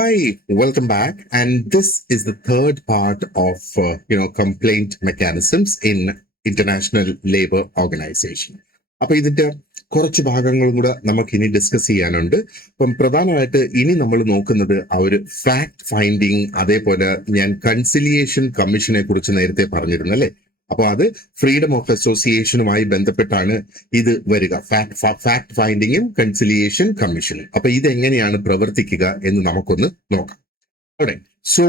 Hi, welcome back. And this is the third part of complaint mechanisms in International Labour Organization. അപ്പൊ ഇതിന്റെ കുറച്ച് ഭാഗങ്ങളും കൂടെ നമുക്ക് ഇനി ഡിസ്കസ് ചെയ്യാനുണ്ട്. അപ്പം പ്രധാനമായിട്ട് ഇനി നമ്മൾ നോക്കുന്നത് ആ ഒരു ഫാക്ട് ഫൈൻഡിങ്, അതേപോലെ ഞാൻ കൺസിലിയേഷൻ കമ്മീഷനെ കുറിച്ച് നേരത്തെ പറഞ്ഞിരുന്നു അല്ലെ. അപ്പൊ അത് ഫ്രീഡം ഓഫ് അസോസിയേഷനുമായി ബന്ധപ്പെട്ടാണ് ഇത് വരിക. ഫാക്ട് ഫൈൻഡിങ്ങും കൺസിലിയേഷൻ കമ്മീഷനും. അപ്പൊ ഇത് എങ്ങനെയാണ് പ്രവർത്തിക്കുക എന്ന് നമുക്കൊന്ന് നോക്കാം. അവിടെ സോ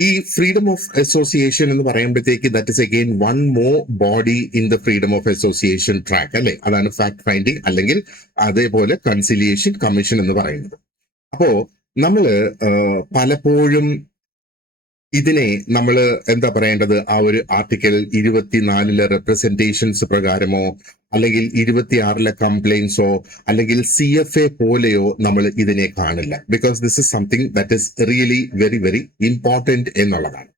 ഈ ഫ്രീഡം ഓഫ് അസോസിയേഷൻ എന്ന് പറയുമ്പോഴത്തേക്ക് that is again one more body in the freedom of association track അല്ലെ. അതാണ് ഫാക്ട് ഫൈൻഡിങ് അല്ലെങ്കിൽ അതേപോലെ കൺസിലിയേഷൻ കമ്മീഷൻ എന്ന് പറയുന്നത്. അപ്പോ നമ്മള് പലപ്പോഴും ഇതിനെ നമ്മൾ എന്താ പറയേണ്ടത്, ആ ഒരു ആർട്ടിക്കിൾ 24 റെപ്രസെന്റേഷൻസ് പ്രകാരമോ അല്ലെങ്കിൽ 26 കംപ്ലൈൻസോ അല്ലെങ്കിൽ CFA പോലെയോ നമ്മൾ ഇതിനെ കാണില്ല. Because this is something that is really very very important എന്നുള്ളതാണ്.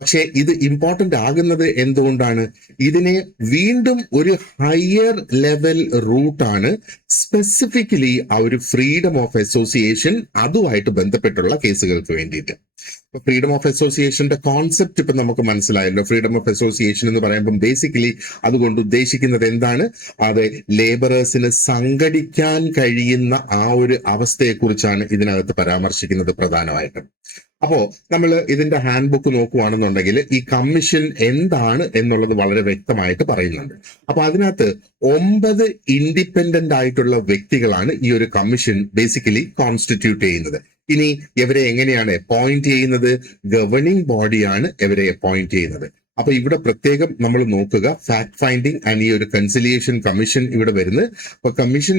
പക്ഷെ ഇത് ഇമ്പോർട്ടന്റ് ആകുന്നത് എന്തുകൊണ്ടാണ്? ഇതിനെ വീണ്ടും ഒരു ഹയർ ലെവൽ റൂട്ടാണ് സ്പെസിഫിക്കലി ആ ഒരു ഫ്രീഡം ഓഫ് അസോസിയേഷൻ അതുമായിട്ട് ബന്ധപ്പെട്ടുള്ള കേസുകൾക്ക് വേണ്ടിയിട്ട്. ഫ്രീഡം ഓഫ് അസോസിയേഷന്റെ കോൺസെപ്റ്റ് ഇപ്പൊ നമുക്ക് മനസ്സിലായല്ലോ. ഫ്രീഡം ഓഫ് അസോസിയേഷൻ എന്ന് പറയുമ്പോൾ ബേസിക്കലി അതുകൊണ്ട് ഉദ്ദേശിക്കുന്നത് എന്താണ്? അത് ലേബറേഴ്സിന് സംഘടിക്കാൻ കഴിയുന്ന ആ ഒരു അവസ്ഥയെക്കുറിച്ചാണ് ഇതിനകത്ത് പരാമർശിക്കുന്നത് പ്രധാനമായിട്ടും. അപ്പോ നമ്മൾ ഇതിന്റെ ഹാൻഡ് ബുക്ക് നോക്കുവാണെന്നുണ്ടെങ്കിൽ ഈ കമ്മീഷൻ എന്താണ് എന്നുള്ളത് വളരെ വ്യക്തമായിട്ട് പറയുന്നുണ്ട്. അപ്പൊ അതിനകത്ത് 9 ഇൻഡിപെൻഡന്റ് ആയിട്ടുള്ള വ്യക്തികളാണ് ഈ ഒരു കമ്മീഷൻ ബേസിക്കലി കോൺസ്റ്റിറ്റ്യൂട്ട് ചെയ്യുന്നത്. ഇനി ഇവരെ എങ്ങനെയാണ് അപ്പോയിന്റ് ചെയ്യുന്നത്? ഗവർണിംഗ് ബോഡിയാണ് ഇവരെ അപ്പോയിന്റ് ചെയ്യുന്നത്. അപ്പൊ ഇവിടെ പ്രത്യേകം നമ്മൾ നോക്കുക ഫാക്ട് ഫൈൻഡിങ് ആൻഡ് ഈ ഒരു കൺസിലിയേഷൻ കമ്മീഷൻ ഇവിടെ വരുന്നത്. അപ്പൊ കമ്മീഷൻ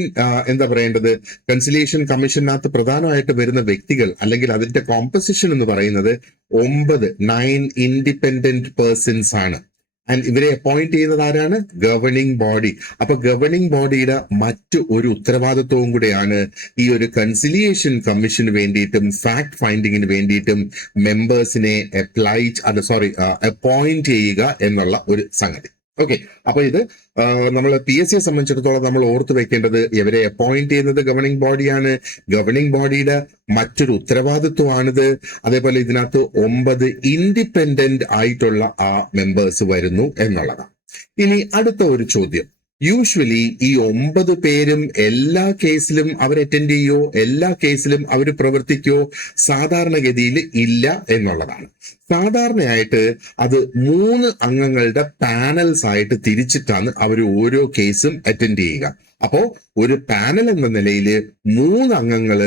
എന്താ പറയേണ്ടത്, കൺസിലിയേഷൻ കമ്മീഷനകത്ത് പ്രധാനമായിട്ട് വരുന്ന വ്യക്തികൾ അല്ലെങ്കിൽ അതിന്റെ കോമ്പസിഷൻ എന്ന് പറയുന്നത് 9 ഇൻഡിപെൻഡന്റ് പേഴ്സൺസ് ആണ്. ആൻഡ് ഇവരെ അപ്പോയിന്റ് ചെയ്യുന്നത് ആരാണ്? Governing body. അപ്പൊ ഗവർണിംഗ് ബോഡിയുടെ മറ്റു ഒരു ഉത്തരവാദിത്വവും കൂടെയാണ് ഈ ഒരു കൺസിലിയേഷൻ കമ്മീഷന് വേണ്ടിയിട്ടും ഫാക്ട് ഫൈൻഡിങ്ങിന് വേണ്ടിയിട്ടും മെമ്പേഴ്സിനെ അപ്പോയിന്റ് ചെയ്യുക എന്നുള്ള ഒരു സംഗതി. ഓക്കെ, അപ്പൊ ഇത് നമ്മൾ PSCയെ സംബന്ധിച്ചിടത്തോളം നമ്മൾ ഓർത്തു വെക്കേണ്ടത് ഇവരെ അപ്പോയിന്റ് ചെയ്യുന്നത് ഗവർണിംഗ് ബോഡിയാണ്. ഗവർണിംഗ് ബോഡിയുടെ മറ്റൊരു ഉത്തരവാദിത്വമാണിത്. അതേപോലെ ഇതിനകത്ത് 9 ഇൻഡിപെൻഡന്റ് ആയിട്ടുള്ള ആ മെമ്പേഴ്സ് വരുന്നു എന്നുള്ളതാണ്. ഇനി അടുത്ത ഒരു ചോദ്യം, യൂഷ്വലി ഈ 9 പേരും എല്ലാ കേസിലും അവർ അറ്റൻഡ് ചെയ്യോ, എല്ലാ കേസിലും അവർ പ്രവർത്തിക്കോ? സാധാരണഗതിയിൽ ഇല്ല എന്നുള്ളതാണ്. സാധാരണയായിട്ട് അത് 3 അംഗങ്ങളുടെ പാനൽസ് ആയിട്ട് തിരിച്ചിട്ടാണ് അവർ ഓരോ കേസും അറ്റൻഡ് ചെയ്യുക. അപ്പോ ഒരു പാനൽ എന്ന നിലയിൽ 3 അംഗങ്ങൾ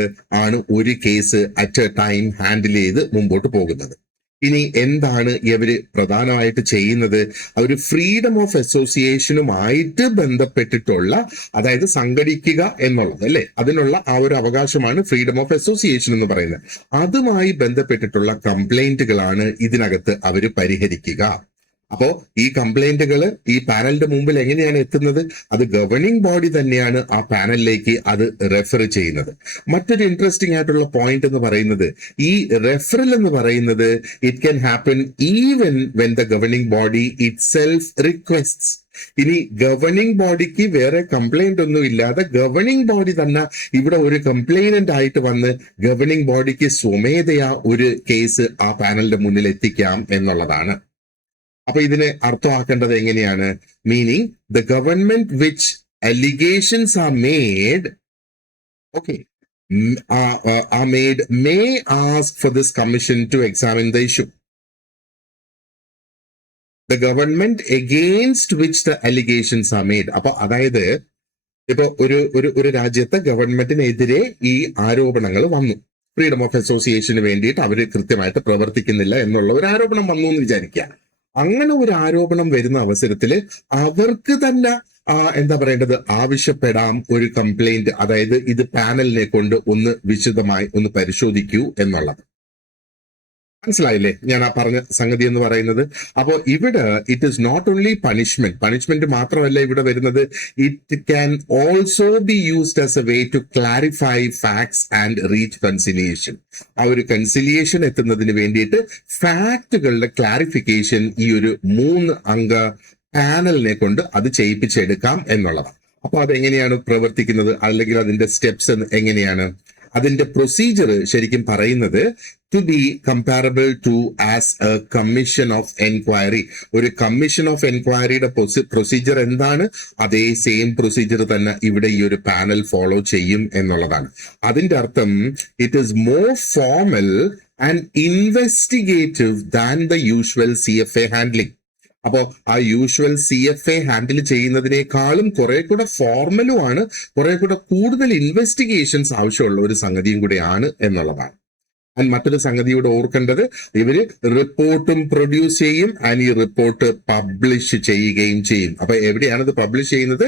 ആണ് ഒരു case at A time handle ചെയ്ത് മുമ്പോട്ട് പോകുന്നത്. ഇനി എന്താണ് ഇവര് പ്രധാനമായിട്ട് ചെയ്യുന്നത്? അവർ ഫ്രീഡം ഓഫ് അസോസിയേഷനുമായിട്ട് ബന്ധപ്പെട്ടിട്ടുള്ള, അതായത് സംഘടിക്കുക എന്നുള്ളത് അല്ലെ, അതിനുള്ള ആ ഒരു അവകാശമാണ് ഫ്രീഡം ഓഫ് അസോസിയേഷൻ എന്ന് പറയുന്നത്. അതുമായി ബന്ധപ്പെട്ടിട്ടുള്ള കംപ്ലൈന്റുകളാണ് ഇതിനകത്ത് അവർ പരിഹരിക്കുക. അപ്പോ ഈ കംപ്ലൈന്റുകൾ ഈ പാനലിന്റെ മുമ്പിൽ എങ്ങനെയാണ് എത്തുന്നത്? അത് ഗവർണിംഗ് ബോഡി തന്നെയാണ് ആ പാനലിലേക്ക് അത് റെഫർ ചെയ്യുന്നത്. മറ്റൊരു ഇൻട്രസ്റ്റിംഗ് ആയിട്ടുള്ള പോയിന്റ് എന്ന് പറയുന്നത്, ഈ റെഫറൽ എന്ന് പറയുന്നത് it can happen even when the governing body it self requests. ഇനി ഗവർണിംഗ് ബോഡിക്ക് വേറെ കംപ്ലൈന്റ് ഒന്നും ഇല്ലാതെ ഗവർണിംഗ് ബോഡി തന്നെ ഇവിടെ ഒരു കംപ്ലൈനന്റ് ആയിട്ട് വന്ന് ഗവർണിംഗ് ബോഡിക്ക് സ്വമേധയാ ഒരു കേസ് ആ പാനലിന്റെ മുന്നിൽ എത്തിക്കാം എന്നുള്ളതാണ്. അപ്പൊ ഇതിനെ അർത്ഥമാക്കേണ്ടത് എങ്ങനെയാണ്? Meaning the government which allegations R made may ask for this commission to examine the issue. The government against which the allegations are made. അപ്പൊ അതായത് ഇപ്പൊ ഒരു രാജ്യത്തെ ഗവൺമെന്റിനെതിരെ ഈ ആരോപണങ്ങൾ വന്നു. ഫ്രീഡം ഓഫ് അസോസിയേഷന് വേണ്ടിയിട്ട് അവര് കൃത്യമായിട്ട് പ്രവർത്തിക്കുന്നില്ല എന്നുള്ള ഒരു ആരോപണം വന്നു എന്ന് വിചാരിക്കുക. അങ്ങനെ ഒരു ആരോപണം വരുന്ന അവസരത്തിൽ അവർക്ക് തന്നെ എന്താ പറയേണ്ടത്, ആവശ്യപ്പെടാം ഒരു കംപ്ലൈന്റ്, അതായത് ഇത് പാനലിനെ കൊണ്ട് ഒന്ന് വിശദമായി ഒന്ന് പരിശോധിക്കൂ എന്നുള്ളത്. മനസ്സിലായില്ലേ ഞാൻ ആ പറഞ്ഞ സംഗതി എന്ന് പറയുന്നത്? അപ്പോൾ ഇവിടെ it is not only punishment മാത്രമല്ല ഇവിടെ വരുന്നത്, it can also be used as a way to clarify facts and reach conciliation. ആ ഒരു കൺസിലിയേഷൻ എത്തുന്നതിന് വേണ്ടിയിട്ട് ഫാക്ടുകളുടെ ക്ലാരിഫിക്കേഷൻ ഈ ഒരു 3 അംഗ പാനലിനെ കൊണ്ട് അത് ചെയ്യിപ്പിച്ചെടുക്കാം എന്നുള്ളതാണ്. അപ്പൊ അതെങ്ങനെയാണ് പ്രവർത്തിക്കുന്നത്, അല്ലെങ്കിൽ അതിന്റെ സ്റ്റെപ്സ് എങ്ങനെയാണ്? അതിന്റെ പ്രൊസീജിയർ ശരിക്കും പറയുന്നത് to be comparable to as a commission of enquiry. ഒരു കമ്മീഷൻ ഓഫ് എൻക്വയറിയുടെ പ്രൊസീജിയർ എന്താണ്, അതേ സെയിം പ്രൊസീജിയർ തന്നെ ഇവിടെ ഈ ഒരു പാനൽ ഫോളോ ചെയ്യും എന്നുള്ളതാണ്. അതിന്റെ അർത്ഥം it is more formal and investigative than the usual CFA handling. അപ്പോ ആ യൂഷ്വൽ CFA ഹാൻഡിൽ ചെയ്യുന്നതിനേക്കാളും കുറെ കൂടെ ഫോർമലുമാണ്, കുറെ കൂടെ കൂടുതൽ ഇൻവെസ്റ്റിഗേഷൻസ് ആവശ്യമുള്ള ഒരു സംഗതിയും കൂടെയാണ് എന്നുള്ളതാണ്. ആൻഡ് മറ്റൊരു സംഗതിയോട് ഓർക്കേണ്ടത്, ഇവര് റിപ്പോർട്ടും പ്രൊഡ്യൂസ് ചെയ്യും ആൻഡ് ഈ റിപ്പോർട്ട് പബ്ലിഷ് ചെയ്യുകയും ചെയ്യും. അപ്പൊ എവിടെയാണ് ഇത് പബ്ലിഷ് ചെയ്യുന്നത്?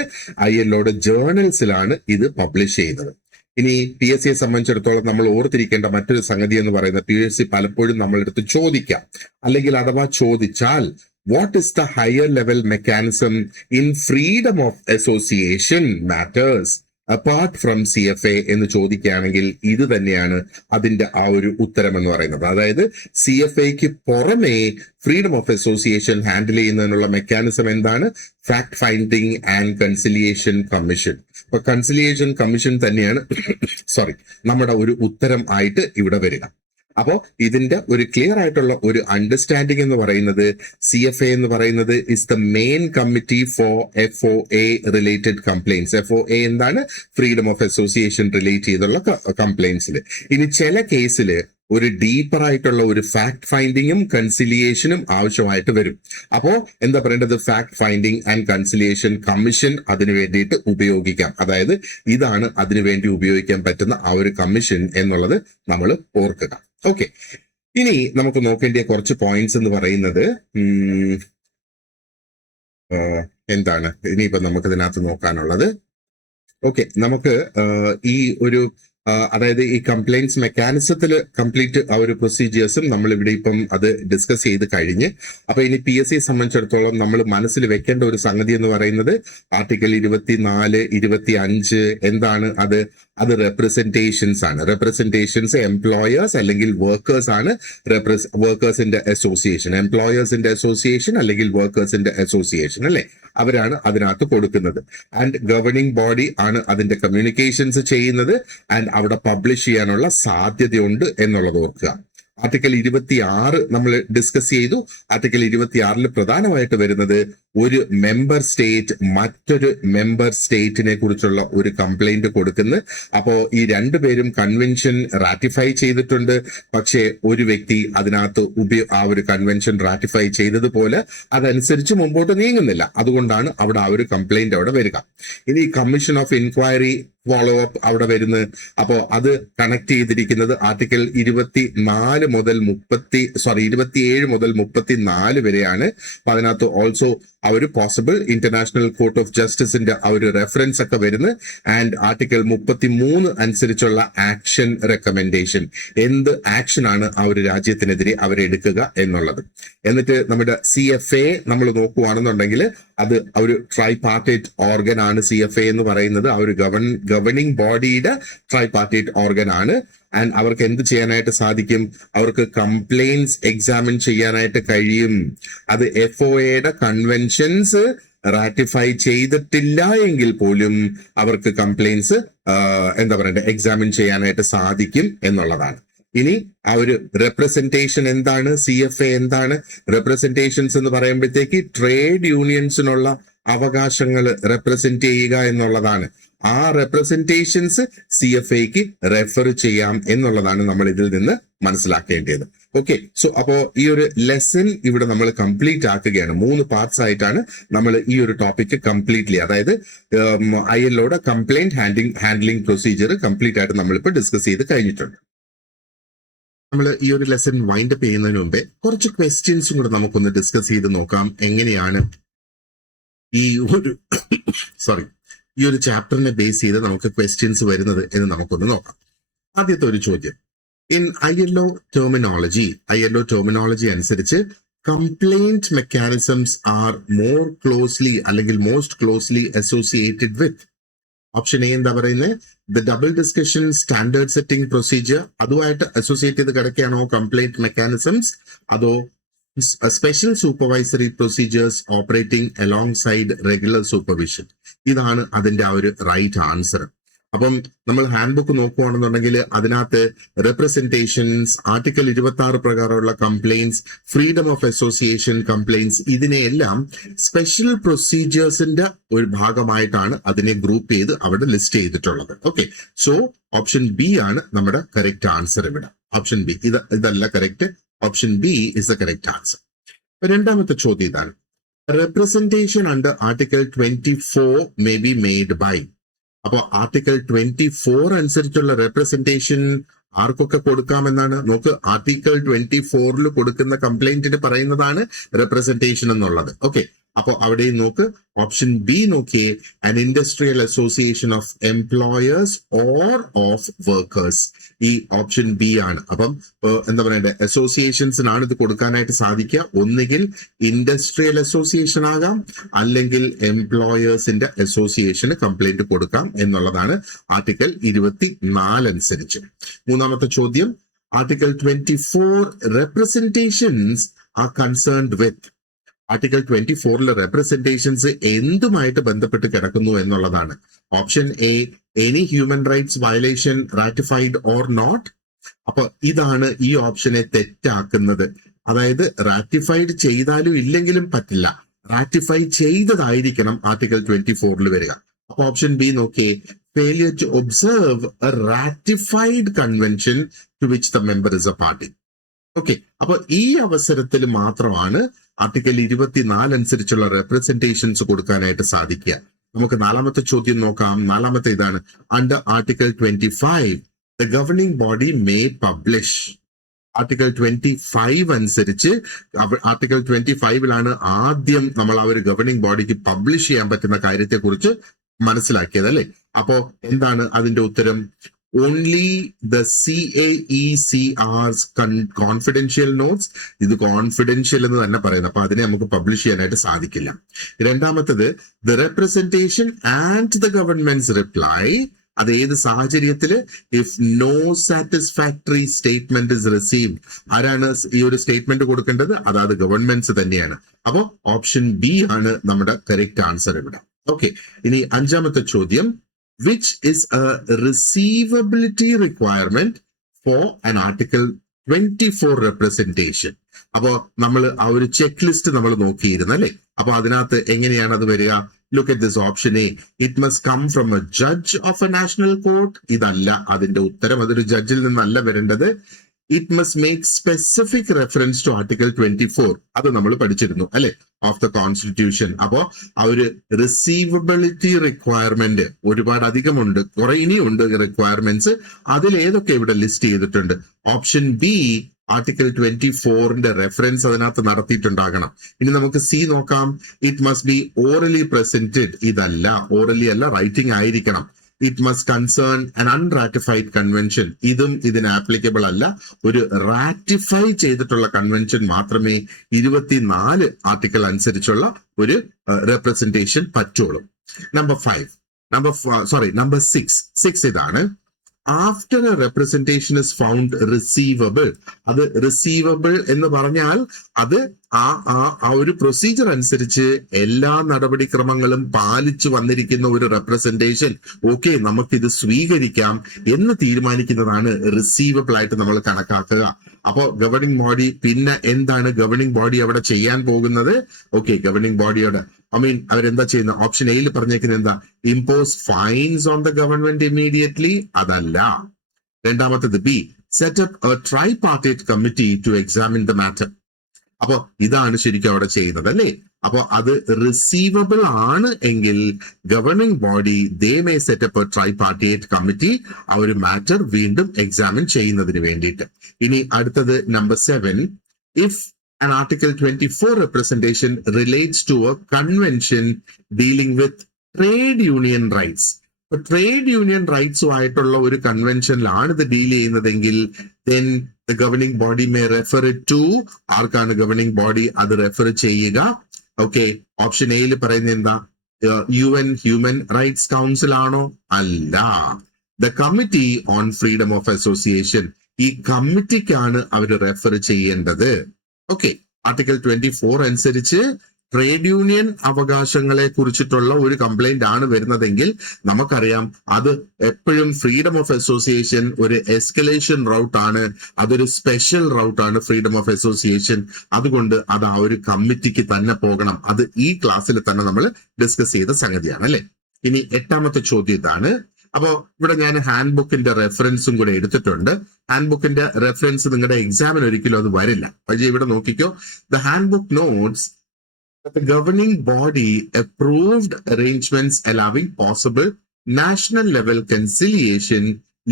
ILOയുടെ ജേർണൽസിലാണ് ഇത് പബ്ലിഷ് ചെയ്യുന്നത്. ഇനി PSCയെ സംബന്ധിച്ചിടത്തോളം നമ്മൾ ഓർത്തിരിക്കേണ്ട മറ്റൊരു സംഗതി എന്ന് പറയുന്നത്, PSC പലപ്പോഴും നമ്മളെടുത്ത് ചോദിക്കാം, അല്ലെങ്കിൽ അഥവാ ചോദിച്ചാൽ what is the higher level mechanism in freedom of association matters apart from CFA എന്ന് ചോദിക്കുകയാണെങ്കിൽ ഇത് തന്നെയാണ് അതിന്റെ ആ ഒരു ഉത്തരം എന്ന് പറയുന്നത്. അതായത് CFAക്ക് പുറമെ ഫ്രീഡം ഓഫ് അസോസിയേഷൻ ഹാൻഡിൽ ചെയ്യുന്നതിനുള്ള മെക്കാനിസം എന്താണ്? Fact finding and conciliation commission. അപ്പൊ കൺസിലിയേഷൻ കമ്മീഷൻ തന്നെയാണ് നമ്മുടെ ഒരു ഉത്തരം ആയിട്ട് ഇവിടെ വരിക. അപ്പോ ഇതിന്റെ ഒരു ക്ലിയർ ആയിട്ടുള്ള ഒരു അണ്ടർസ്റ്റാൻഡിങ് എന്ന് പറയുന്നത്, CFA എന്ന് പറയുന്നത് is the main committee for FOA related complaints. FOA എന്താണ്? ഫ്രീഡം ഓഫ് അസോസിയേഷൻ റിലേറ്റ് ചെയ്തുള്ള കംപ്ലൈൻസിൽ. ഇനി ചില കേസിൽ ഒരു ഡീപ്പർ ആയിട്ടുള്ള ഒരു ഫാക്ട് ഫൈൻഡിങ്ങും കൺസിലിയേഷനും ആവശ്യമായിട്ട് വരും. അപ്പോ എന്താ പറയേണ്ടത്? Fact finding and conciliation commission അതിനു വേണ്ടിയിട്ട് ഉപയോഗിക്കാം. അതായത് ഇതാണ് അതിനുവേണ്ടി ഉപയോഗിക്കാൻ പറ്റുന്ന ആ ഒരു കമ്മീഷൻ എന്നുള്ളത് നമ്മൾ ഓർക്കുക. ഓക്കെ, ഇനി നമുക്ക് നോക്കേണ്ട കുറച്ച് പോയിന്റ്സ് എന്ന് പറയുന്നത് എന്താണ് ഇനിയിപ്പോ നമുക്ക് ഇതിനകത്ത് നോക്കാനുള്ളത്. ഓക്കെ, നമുക്ക് ഈ ഒരു അതായത് ഈ കംപ്ലൈൻസ് മെക്കാനിസത്തിൽ കംപ്ലീറ്റ് ആ ഒരു പ്രൊസീജിയേഴ്സും നമ്മൾ ഇവിടെ ഇപ്പം അത് ഡിസ്കസ് ചെയ്ത് കഴിഞ്ഞ്. അപ്പൊ ഇനി PSCയെ സംബന്ധിച്ചിടത്തോളം നമ്മൾ മനസ്സിൽ വെക്കേണ്ട ഒരു സംഗതി എന്ന് പറയുന്നത് ആർട്ടിക്കിൾ 24, 25 എന്താണ് അത്? അത് റെപ്രസെന്റേഷൻസ് ആണ്. റെപ്രസെന്റേഷൻസ് എംപ്ലോയേഴ്സ് അല്ലെങ്കിൽ വർക്കേഴ്സ് ആണ്. വർക്കേഴ്സിന്റെ അസോസിയേഷൻ, എംപ്ലോയേഴ്സിന്റെ അസോസിയേഷൻ അല്ലെങ്കിൽ വർക്കേഴ്സിന്റെ അസോസിയേഷൻ അല്ലെ, അവരാണ് അതിനകത്ത് കൊടുക്കുന്നത്. ആൻഡ് ഗവർണിംഗ് ബോഡി ആണ് അതിന്റെ കമ്മ്യൂണിക്കേഷൻസ് ചെയ്യുന്നത്. ആൻഡ് അവിടെ പബ്ലിഷ് ചെയ്യാനുള്ള സാധ്യതയുണ്ട് എന്നുള്ളത് ഓർക്കുക. ആർട്ടിക്കിൾ 26 നമ്മൾ ഡിസ്കസ് ചെയ്തു. ആർട്ടിക്കിൾ 26 പ്രധാനമായിട്ട് വരുന്നത് ഒരു മെമ്പർ സ്റ്റേറ്റ് മറ്റൊരു മെമ്പർ സ്റ്റേറ്റിനെ കുറിച്ചുള്ള ഒരു കംപ്ലൈന്റ് കൊടുക്കുന്നു. അപ്പോ ഈ രണ്ടുപേരും കൺവെൻഷൻ റാറ്റിഫൈ ചെയ്തിട്ടുണ്ട്, പക്ഷേ ഒരു വ്യക്തി അതിനകത്ത് ആ ഒരു കൺവെൻഷൻ റാറ്റിഫൈ ചെയ്തതുപോലെ അതനുസരിച്ച് മുമ്പോട്ട് നീങ്ങുന്നില്ല. അതുകൊണ്ടാണ് അവിടെ ആ ഒരു കംപ്ലൈന്റ് അവിടെ വരിക. ഇനി commission of inquiry follow up അവിടെ വരുന്നത്. അപ്പോ അത് കണക്ട് ചെയ്തിരിക്കുന്നത് ആർട്ടിക്കിൾ 27 മുതൽ 34 വരെയാണ്. അപ്പൊ അതിനകത്ത് ഓൾസോ ആ ഒരു പോസിബിൾ ഇന്റർനാഷണൽ കോർട്ട് ഓഫ് ജസ്റ്റിസിന്റെ ആ ഒരു റെഫറൻസ് ഒക്കെ വരുന്നത്. ആൻഡ് ആർട്ടിക്കിൾ 33 അനുസരിച്ചുള്ള ആക്ഷൻ റെക്കമെൻഡേഷൻ, എന്ത് ആക്ഷൻ ആണ് ആ ഒരു രാജ്യത്തിനെതിരെ അവരെടുക്കുക എന്നുള്ളത്. എന്നിട്ട് നമ്മുടെ CFA നമ്മൾ നോക്കുകയാണെന്നുണ്ടെങ്കിൽ അത് ഒരു ട്രൈപാർട്ടേറ്റ് ഓർഗൻ ആണ്. CFA എന്ന് പറയുന്നത് ആ ഒരു ഗവർണിംഗ് ബോഡിയുടെ ട്രൈപാർട്ടേറ്റ് ഓർഗൻ ആണ്. ആൻഡ് അവർക്ക് എന്ത് ചെയ്യാനായിട്ട് സാധിക്കും? അവർക്ക് കംപ്ലൈൻസ് എക്സാമിൻ ചെയ്യാനായിട്ട് കഴിയും. അത് FOAയുടെ കൺവെൻഷൻസ് റാറ്റിഫൈ ചെയ്തിട്ടില്ല എങ്കിൽ പോലും അവർക്ക് കംപ്ലൈൻസ് എക്സാമിൻ ചെയ്യാനായിട്ട് സാധിക്കും എന്നുള്ളതാണ്. ഇനി ആ ഒരു റെപ്രസെന്റേഷൻ എന്താണ്? CFA എന്താണ്? റെപ്രസെന്റേഷൻസ് എന്ന് പറയുമ്പോഴത്തേക്ക് ട്രേഡ് യൂണിയൻസിനുള്ള അവകാശങ്ങൾ റെപ്രസെന്റ് ചെയ്യുക എന്നുള്ളതാണ്. ആ റെപ്രസെന്റേഷൻസ് CFAക്ക് റെഫർ ചെയ്യാം എന്നുള്ളതാണ് നമ്മൾ ഇതിൽ നിന്ന് മനസ്സിലാക്കേണ്ടത്. ഓക്കെ, സോ അപ്പോ ഈ ഒരു ലെസൺ ഇവിടെ നമ്മൾ കംപ്ലീറ്റ് ആക്കുകയാണ്. 3 പാർട്സ് ആയിട്ടാണ് നമ്മൾ ഈ ഒരു ടോപ്പിക് കംപ്ലീറ്റ്ലി, അതായത് ILOയുടെ കംപ്ലൈന്റ് ഹാൻഡ്ലിംഗ് പ്രൊസീജിയർ കംപ്ലീറ്റ് ആയിട്ട് നമ്മളിപ്പോൾ ഡിസ്കസ് ചെയ്ത് കഴിഞ്ഞിട്ടുണ്ട്. നമ്മൾ ഈ ഒരു ലെസൺ വൈൻഡ് അപ്പ് ചെയ്യുന്നതിന് മുമ്പേ കുറച്ച് ക്വസ്റ്റ്യൻസും കൂടെ നമുക്കൊന്ന് ഡിസ്കസ് ചെയ്ത് നോക്കാം. എങ്ങനെയാണ് ഈ ഒരു ചാപ്റ്ററിനെ ബേസ് ചെയ്ത് നമുക്ക് ക്വസ്റ്റ്യൻസ് വരുന്നത് എന്ന് നമുക്കൊന്ന് നോക്കാം. ആദ്യത്തെ ഒരു ചോദ്യം, ഇൻ ILO ടെർമിനോളജി അനുസരിച്ച് complaint mechanisms are most closely associated with. Option A എന്താ പറയുന്നത്? The double discussion standard setting procedure, അതുമായിട്ട് അസോസിയേറ്റ് ചെയ്ത് കിടക്കുകയാണോ കംപ്ലൈന്റ് മെക്കാനിസംസ്? അതോ special supervisory procedures operating along side regular supervision? ഇതാണ് അതിന്റെ ആ ഒരു റൈറ്റ് ആൻസർ. അപ്പം നമ്മൾ ഹാൻഡ് ബുക്ക് നോക്കുകയാണെന്നുണ്ടെങ്കിൽ അതിനകത്ത് റെപ്രസെന്റേഷൻസ്, ആർട്ടിക്കിൾ 26 പ്രകാരമുള്ള complaints, freedom of association complaints, ഇതിനെയെല്ലാം സ്പെഷ്യൽ പ്രൊസീജിയേഴ്സിന്റെ ഒരു ഭാഗമായിട്ടാണ് അതിനെ ഗ്രൂപ്പ് ചെയ്ത് അവിടെ ലിസ്റ്റ് ചെയ്തിട്ടുള്ളത്. ഓക്കെ, സോ ഓപ്ഷൻ ബി ആണ് നമ്മുടെ കറക്റ്റ് ആൻസർ ഇവിടെ. ഓപ്ഷൻ ബി, ഇതല്ല correct, option B is the correct answer. രണ്ടാമത്തെ ചോദ്യം ഇതാണ്, representation under Article 24 may be made by. അപ്പോൾ ആർട്ടിക്കിൾ 24 അനുസരിച്ചുള്ള റെപ്രസെന്റേഷൻ ആർക്കൊക്കെ കൊടുക്കാമെന്നാണ് നോക്ക്. ആർട്ടിക്കിൾ 24 കൊടുക്കുന്ന കംപ്ലൈന്റിന് പറയുന്നതാണ് റെപ്രസെന്റേഷൻ എന്നുള്ളത്. ഓക്കെ, അപ്പോൾ അവിടെ നോക്ക്, ഓപ്ഷൻ ബി നോക്കിയേ, an industrial association of employers or of workers. ഈ ഓപ്ഷൻ ബി ആണ്. അപ്പം എന്താ പറയണ്ടേ, അസോസിയേഷൻസിനാണ് ഇത് കൊടുക്കാനായിട്ട് സാധിക്കുക. ഒന്നുകിൽ ഇൻഡസ്ട്രിയൽ അസോസിയേഷൻ ആകാം, അല്ലെങ്കിൽ എംപ്ലോയേഴ്സിന്റെ അസോസിയേഷന് കംപ്ലൈന്റ് കൊടുക്കാം എന്നുള്ളതാണ് ആർട്ടിക്കിൾ 24 അനുസരിച്ച്. മൂന്നാമത്തെ ചോദ്യം, article 24 representations are concerned with. Article 24 representations എന്തുമായിട്ട് ബന്ധപ്പെട്ട് കിടക്കുന്നു എന്നുള്ളതാണ്. Option A, any human rights violation ratified or not. അപ്പൊ ഇതാണ് ഈ ഓപ്ഷനെ തെറ്റാക്കുന്നത്. അതായത് റാറ്റിഫൈഡ് ചെയ്താലും ഇല്ലെങ്കിലും പറ്റില്ല, റാറ്റിഫൈ ചെയ്തതായിരിക്കണം ആർട്ടിക്കിൾ 24 വരിക. അപ്പൊ ഓപ്ഷൻ ബി നോക്കിയേ, failure to observe a ratified convention to which the member is a party. Okay, അപ്പൊ ഈ അവസരത്തിൽ മാത്രമാണ് ആർട്ടിക്കിൾ 24 അനുസരിച്ചുള്ള റെപ്രസെന്റേഷൻസ് കൊടുക്കാനായിട്ട് സാധിക്കുക. നമുക്ക് നാലാമത്തെ ചോദ്യം നോക്കാം. നാലാമത്തെ ഇതാണ്, under article 25 the governing body may publish. Article 25 അനുസരിച്ച് ആർട്ടിക്കിൾ 25 ആദ്യം നമ്മൾ ആ ഒരു ഗവർണിംഗ് ബോഡിക്ക് പബ്ലിഷ് ചെയ്യാൻ പറ്റുന്ന കാര്യത്തെക്കുറിച്ച് മനസ്സിലാക്കിയത് അല്ലെ. അപ്പോ എന്താണ് അതിന്റെ ഉത്തരം? Only the CAECR's confidential notes. ഇത് കോൺഫിഡൻഷ്യൽ എന്ന് തന്നെ പറയുന്നത്, അപ്പൊ അതിനെ നമുക്ക് പബ്ലിഷ് ചെയ്യാനായിട്ട് സാധിക്കില്ല. രണ്ടാമത്തത്, the representation and the government's reply. അത് ഏത് സാഹചര്യത്തില്? If no satisfactory statement is received. ആരാണ് ഈ ഒരു സ്റ്റേറ്റ്മെന്റ് കൊടുക്കേണ്ടത്? അതായത് ഗവൺമെന്റ്സ് തന്നെയാണ്. അപ്പോ ഓപ്ഷൻ ബി ആണ് നമ്മുടെ കറക്റ്റ് ആൻസർ ഇവിടെ. ഓക്കെ, ഇനി അഞ്ചാമത്തെ ചോദ്യം, which is a receivability requirement for an Article 24 representation. അപ്പോ നമ്മൾ ആ ഒരു ചെക്ക് ലിസ്റ്റ് നമ്മൾ നോക്കിയിരുന്നു അല്ലെ. അപ്പൊ അതിനകത്ത് എങ്ങനെയാണ് അത് വരിക? Look at this option A, it must come from a judge of a national court. ഇതല്ല അതിന്റെ ഉത്തരം, അതൊരു ജഡ്ജിൽ നിന്നല്ല വരേണ്ടത്. It must make specific reference to article 24. അത് നമ്മൾ പഠിച്ചിരുന്നു അല്ലെ, ഓഫ് ദ കോൺസ്റ്റിറ്റ്യൂഷൻ. അപ്പോ ആ ഒരു റിസീവബിലിറ്റി റിക്വയർമെന്റ് ഒരുപാട് അധികമുണ്ട്, കുറെ ഇനിയുണ്ട് റിക്വയർമെന്റ്സ്. അതിൽ ഏതൊക്കെ ഇവിടെ ലിസ്റ്റ് ചെയ്തിട്ടുണ്ട്? ഓപ്ഷൻ ബി, ആർട്ടിക്കിൾ 24 റെഫറൻസ് അതിനകത്ത് നടത്തിയിട്ടുണ്ടാകണം. ഇനി നമുക്ക് സി നോക്കാം. It must be orally presented. ഇതല്ല, ഓറലി അല്ല, റൈറ്റിംഗ് ആയിരിക്കണം. It must concern an unratified convention. ഇതും ഇതിന് ആപ്ലിക്കബിൾ അല്ല. ഒരു റാറ്റിഫൈ ചെയ്തിട്ടുള്ള കൺവെൻഷൻ മാത്രമേ 24 ആർട്ടിക്കിൾ അനുസരിച്ചുള്ള ഒരു റെപ്രസെന്റേഷൻ പറ്റുള്ളൂ. നമ്പർ 6 ഇതാണ്, after A representation is found receivable. അത് റിസീവബിൾ എന്ന് പറഞ്ഞാൽ അത് ആ ഒരു പ്രൊസീജിയർ അനുസരിച്ച് എല്ലാ നടപടിക്രമങ്ങളും പാലിച്ചു വന്നിരിക്കുന്ന ഒരു റെപ്രസെന്റേഷൻ, ഓക്കെ നമുക്കിത് സ്വീകരിക്കാം എന്ന് തീരുമാനിക്കുന്നതാണ് റിസീവബിൾ ആയിട്ട് നമ്മൾ കണക്കാക്കുക. അപ്പോ ഗവർണിംഗ് ബോഡി, പിന്നെ എന്താണ് ഗവർണിംഗ് ബോഡി അവിടെ ചെയ്യാൻ പോകുന്നത്? ഓക്കെ, ഗവർണിംഗ് ബോഡിയോട് അവരെന്താ ചെയ്യുന്നത്? ഓപ്ഷൻ എയിൽ പറഞ്ഞേക്കുന്നത് എന്താ? Impose fines on the government immediately. അതല്ല. രണ്ടാമത്തത് ബി, set up a tripartite committee to examine the matter. അപ്പൊ ഇതാണ് ശരിക്കും അവിടെ ചെയ്യുന്നത് അല്ലേ. അപ്പൊ അത് റിസീവബിൾ ആണ് എങ്കിൽ governing body they may setup a tripartite committee, ആ ഒരു മാറ്റർ വീണ്ടും എക്സാമിൻ ചെയ്യുന്നതിന് വേണ്ടിയിട്ട്. ഇനി അടുത്തത് number 7, if an Article 24 representation relates to a convention dealing with trade union rights. Trade union റൈറ്റ്സുമായിട്ടുള്ള ഒരു കൺവെൻഷനിലാണ് ഇത് ഡീൽ ചെയ്യുന്നതെങ്കിൽ then the governing body may refer it to, ആർക്കാണ് ഗവർണിംഗ് ബോഡി അത് റെഫർ ചെയ്യുക? ഓക്കെ, ഓപ്ഷൻ എയിൽ പറയുന്നത് എന്താ? UN ഹ്യൂമൻ റൈറ്റ്സ് കൗൺസിൽ ആണോ? അല്ല, the committee on freedom of association. ഈ കമ്മിറ്റിക്കാണ് അവർ റെഫർ ചെയ്യേണ്ടത്. ഓക്കെ, ആർട്ടിക്കിൾ 24 അനുസരിച്ച് ട്രേഡ് യൂണിയൻ അവകാശങ്ങളെ കുറിച്ചിട്ടുള്ള ഒരു കംപ്ലൈന്റ് ആണ് വരുന്നതെങ്കിൽ നമുക്കറിയാം അത് എപ്പോഴും ഫ്രീഡം ഓഫ് അസോസിയേഷൻ ഒരു എസ്കലേഷൻ റൗട്ട് ആണ്, അതൊരു സ്പെഷ്യൽ റൗട്ട് ആണ് ഫ്രീഡം ഓഫ് അസോസിയേഷൻ. അതുകൊണ്ട് അത് ആ ഒരു കമ്മിറ്റിക്ക് തന്നെ പോകണം. അത് ഈ ക്ലാസ്സിൽ തന്നെ നമ്മൾ ഡിസ്കസ് ചെയ്ത സംഗതിയാണ് അല്ലെ. ഇനി 8ാമത്തെ ചോദ്യം ഇതാണ്. അപ്പോ ഇവിടെ ഞാൻ ഹാൻഡ് ബുക്കിന്റെ റെഫറൻസും കൂടെ എടുത്തിട്ടുണ്ട്. ഹാൻഡ് ബുക്കിന്റെ റെഫറൻസ് നിങ്ങളുടെ എക്സാമിന് ഒരിക്കലും അത് വരില്ല. പക്ഷേ ഇവിടെ നോക്കിക്കോ, the hand book notes the governing body approved arrangements allowing possible national level conciliation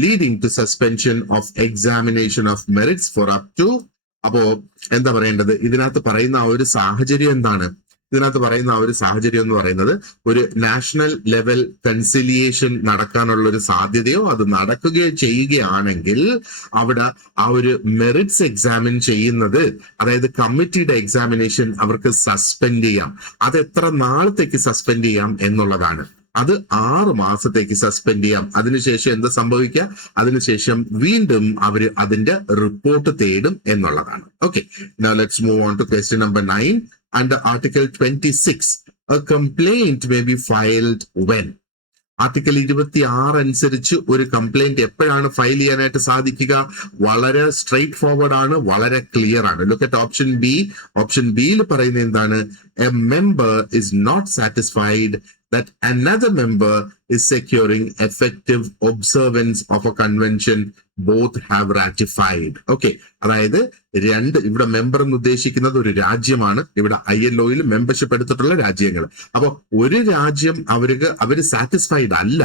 leading to suspension of examination of merits for up to. അപ്പോ എന്താ പറയേണ്ടത്, ഇതിനകത്ത് പറയുന്ന ആ ഒരു സാഹചര്യം എന്താണ്? ഇതിനകത്ത് പറയുന്ന ആ ഒരു സാഹചര്യം എന്ന് പറയുന്നത് ഒരു നാഷണൽ ലെവൽ കൺസിലിയേഷൻ നടക്കാനുള്ള ഒരു സാധ്യതയോ അത് നടക്കുകയോ ചെയ്യുകയാണെങ്കിൽ അവിടെ ആ ഒരു മെറിറ്റ്സ് എക്സാമിൻ ചെയ്യുന്നത്, അതായത് കമ്മിറ്റിയുടെ എക്സാമിനേഷൻ അവർക്ക് സസ്പെൻഡ് ചെയ്യാം. അത് എത്ര നാളത്തേക്ക് സസ്പെൻഡ് ചെയ്യാം എന്നുള്ളതാണ്. അത് 6 മാസത്തേക്ക് സസ്പെൻഡ് ചെയ്യാം. അതിനുശേഷം എന്താ സംഭവിക്കുക? അതിനുശേഷം വീണ്ടും അവര് അതിന്റെ റിപ്പോർട്ട് തേടും എന്നുള്ളതാണ്. Okay, now let's move on to question number 9. Under Article 26, a complaint may be filed when? Article 26 അനുസരിച്ച് ഒരു കംപ്ലൈന്റ് എപ്പോഴാണ് ഫയൽ ചെയ്യാനായിട്ട് സാധിക്കുക? വളരെ സ്ട്രെയിറ്റ് ഫോർവേഡ് ആണ്, വളരെ ക്ലിയർ ആണ്. Look at option B. Option ബിയിൽ പറയുന്നത് എന്താണ്? A member is not satisfied that another member is securing effective observance of a convention both have ratified. Okay, അതായത് ഇവിടെ മെമ്പർ എന്ന് ഉദ്ദേശിക്കുന്നത് ഒരു രാജ്യമാണ്. ഇവിടെ ILO-യിൽ മെമ്പർഷിപ്പ് എടുത്തിട്ടുള്ള രാജ്യങ്ങൾ. അപ്പൊ ഒരു രാജ്യം അവര് സാറ്റിസ്ഫൈഡ് അല്ല,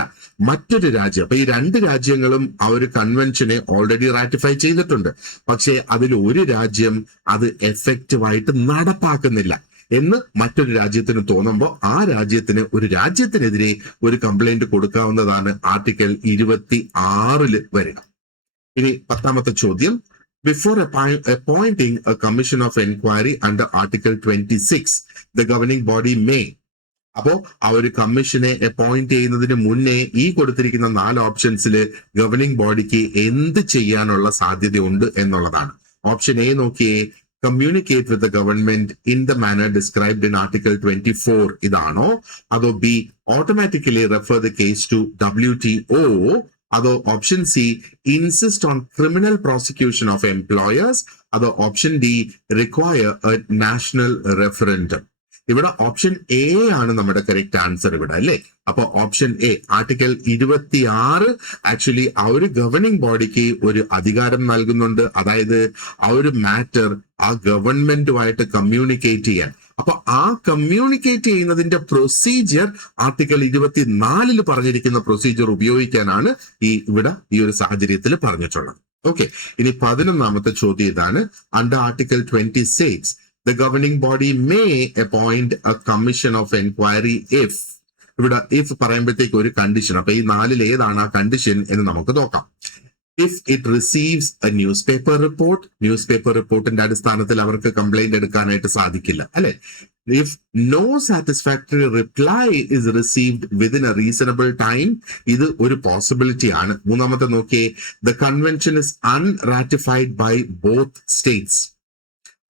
മറ്റൊരു രാജ്യം. അപ്പൊ ഈ 2 രാജ്യങ്ങളും ആ ഒരു കൺവെൻഷനെ ഓൾറെഡി റാറ്റിഫൈ ചെയ്തിട്ടുണ്ട്. പക്ഷേ അതിൽ ഒരു രാജ്യം അത് എഫക്റ്റീവായിട്ട് നടപ്പാക്കുന്നില്ല എന്ന് മറ്റൊരു രാജ്യത്തിന് തോന്നുമ്പോൾ ആ ഒരു രാജ്യത്തിനെതിരെ ഒരു കംപ്ലൈന്റ് കൊടുക്കാവുന്നതാണ് ആർട്ടിക്കിൾ 26 വരിക. ഇനി 10ാമത്തെ ചോദ്യം. Before appointing a commission of inquiry under Article 26, the governing body may. അപ്പോ ആ ഒരു കമ്മീഷനെ അപ്പോയിന്റ് ചെയ്യുന്നതിന് മുന്നേ ഈ കൊടുത്തിരിക്കുന്ന 4 ഓപ്ഷൻസിൽ ഗവർണിംഗ് ബോഡിക്ക് എന്ത് ചെയ്യാനുള്ള സാധ്യതയുണ്ട് എന്നുള്ളതാണ്. ഓപ്ഷൻ എ നോക്കിയേ, communicate with the government in the manner described in Article 24. ഇതാണോ? അതോ B, automatically refer the case to WTO? അതോ option C, insist on criminal prosecution of employers? അതോ option D, require a national referendum? ഇവിടെ option A ആണ് നമ്മുടെ correct answer ഇവിടെ അല്ലേ. അപ്പൊ ഓപ്ഷൻ എ, ആർട്ടിക്കിൾ 26 ആക്ച്വലി ആ ഒരു ഗവർണിംഗ് ബോഡിക്ക് ഒരു അധികാരം നൽകുന്നുണ്ട്. അതായത് ആ ഒരു മാറ്റർ ആ ഗവൺമെന്റുമായിട്ട് കമ്മ്യൂണിക്കേറ്റ് ചെയ്യാൻ. അപ്പൊ ആ കമ്മ്യൂണിക്കേറ്റ് ചെയ്യുന്നതിന്റെ പ്രൊസീജിയർ ആർട്ടിക്കിൾ 24 പറഞ്ഞിരിക്കുന്ന പ്രൊസീജിയർ ഉപയോഗിക്കാനാണ് ഇവിടെ ഈ ഒരു സാഹചര്യത്തിൽ പറഞ്ഞിട്ടുള്ളത്. ഓക്കെ, ഇനി 11ാമത്തെ ചോദ്യം ഇതാണ്. Under article 26, the governing body may appoint a commission of inquiry if. ഇവിടെ if പറയുമ്പോഴത്തേക്ക് ഒരു കണ്ടീഷൻ. അപ്പൊ ഈ 4-ൽ ഏതാണ് ആ കണ്ടീഷൻ എന്ന് നമുക്ക് നോക്കാം. If it receives a newspaper report, newspaper റിപ്പോർട്ടിന്റെ അടിസ്ഥാനത്തിൽ അവർക്ക് കംപ്ലൈന്റ് എടുക്കാനായിട്ട് സാധിക്കില്ല അല്ലെ. If no satisfactory reply is received within a reasonable time, ഇത് ഒരു പോസിബിലിറ്റി ആണ്. 3ാമത്തെ നോക്കിയേ, the convention is unratified by both states.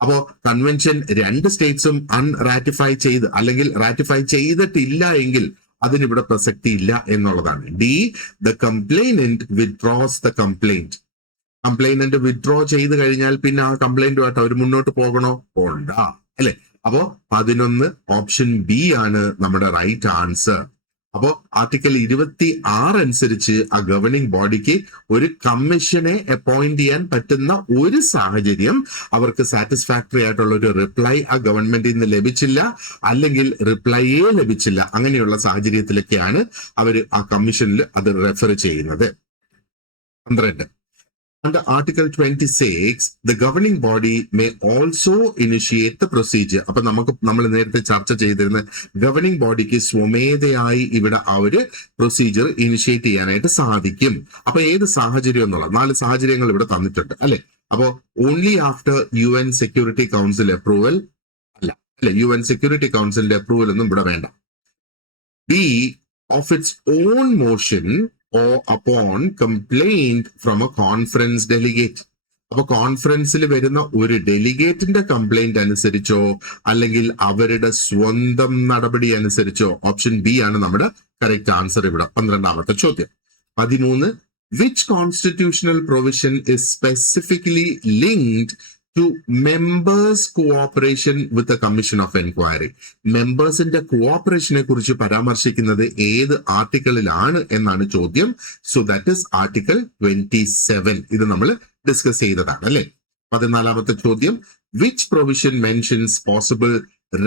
അപ്പോ കൺവെൻഷൻ 2 സ്റ്റേറ്റ്സും അൺറാറ്റിഫൈ ചെയ്ത് അല്ലെങ്കിൽ റാറ്റിഫൈ ചെയ്തിട്ടില്ല എങ്കിൽ അതിനിവിടെ പ്രസക്തി ഇല്ല എന്നുള്ളതാണ്. D, the complainant withdraws the complaint. Complainant withdraw ചെയ്ത് കഴിഞ്ഞാൽ പിന്നെ ആ കംപ്ലൈന്റുമായിട്ട് അവർ മുന്നോട്ട് പോകണോ? പോണ്ട അല്ലെ. അപ്പോ 11 ഓപ്ഷൻ ബി ആണ് നമ്മുടെ റൈറ്റ് ആൻസർ. അപ്പോ ആർട്ടിക്കിൾ 26 അനുസരിച്ച് ആ ഗവർണിംഗ് ബോഡിക്ക് ഒരു കമ്മീഷനെ അപ്പോയിന്റ് ചെയ്യാൻ പറ്റുന്ന ഒരു സാഹചര്യം അവർക്ക് സാറ്റിസ്ഫാക്ടറി ആയിട്ടുള്ള ഒരു റിപ്ലൈ ആ ഗവൺമെന്റിൽ നിന്ന് ലഭിച്ചില്ല, അല്ലെങ്കിൽ റിപ്ലൈയേ ലഭിച്ചില്ല. അങ്ങനെയുള്ള സാഹചര്യത്തിലൊക്കെയാണ് അവർ ആ കമ്മീഷനിൽ അത് റെഫർ ചെയ്യുന്നത്. 12. Under Article 26, the governing body may also initiate the procedure. അപ്പൊ നമ്മൾ നേരത്തെ ചർച്ച ചെയ്തിരുന്ന ഗവർണിംഗ് ബോഡിക്ക് സ്വമേധയായി ഇവിടെ ആ ഒരു പ്രൊസീജിയർ ഇനിഷ്യേറ്റ് ചെയ്യാനായിട്ട് സാധിക്കും. അപ്പൊ ഏത് സാഹചര്യം എന്നുള്ള 4 സാഹചര്യങ്ങൾ ഇവിടെ തന്നിട്ടുണ്ട് അല്ലെ. അപ്പോ only after UN security council approval അല്ല അല്ലെ, UN സെക്യൂരിറ്റി കൗൺസിലിന്റെ അപ്രൂവൽ ഒന്നും ഇവിടെ വേണ്ട. B, of its own motion or upon complaint from a conference delegate. അപ്പൊ കോൺഫറൻസിൽ വരുന്ന ഒരു ഡെലിഗേറ്റിന്റെ കംപ്ലൈന്റ് അനുസരിച്ചോ അല്ലെങ്കിൽ അവരുടെ സ്വന്തം നടപടി അനുസരിച്ചോ? ഓപ്ഷൻ ബി ആണ് നമ്മുടെ കറക്റ്റ് ആൻസർ ഇവിടെ 12ാമത്തെ ചോദ്യം. 13, which constitutional provision is specifically linked to members cooperation with the commission of inquiry? മെമ്പേഴ്സിന്റെ കോഓപ്പറേഷനെ കുറിച്ച് പരാമർശിക്കുന്നത് ഏത് ആർട്ടിക്കിളിലാണ് എന്നാണ് ചോദ്യം. So that is article 27. ഇത് നമ്മൾ ഡിസ്കസ് ചെയ്തതാണ് അല്ലെ. 14ാമത്തെ ചോദ്യം, which provision mentions possible